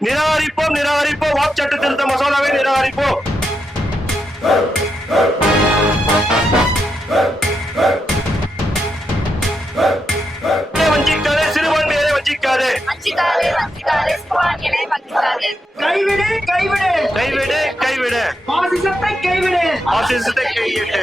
நிராகரிப்போம் நிராகரிப்போம் வாக்கு சட்ட திருத்த மசோதாவை நிராகரிப்போம். வஞ்சிக்காதே, சிறுபான்மையை வஞ்சிக்காதே. கைவிடு கைவிடு கைவிடு கைவிடு பாசிசத்தை கைவிடு பாசிசத்தை கைவிடு.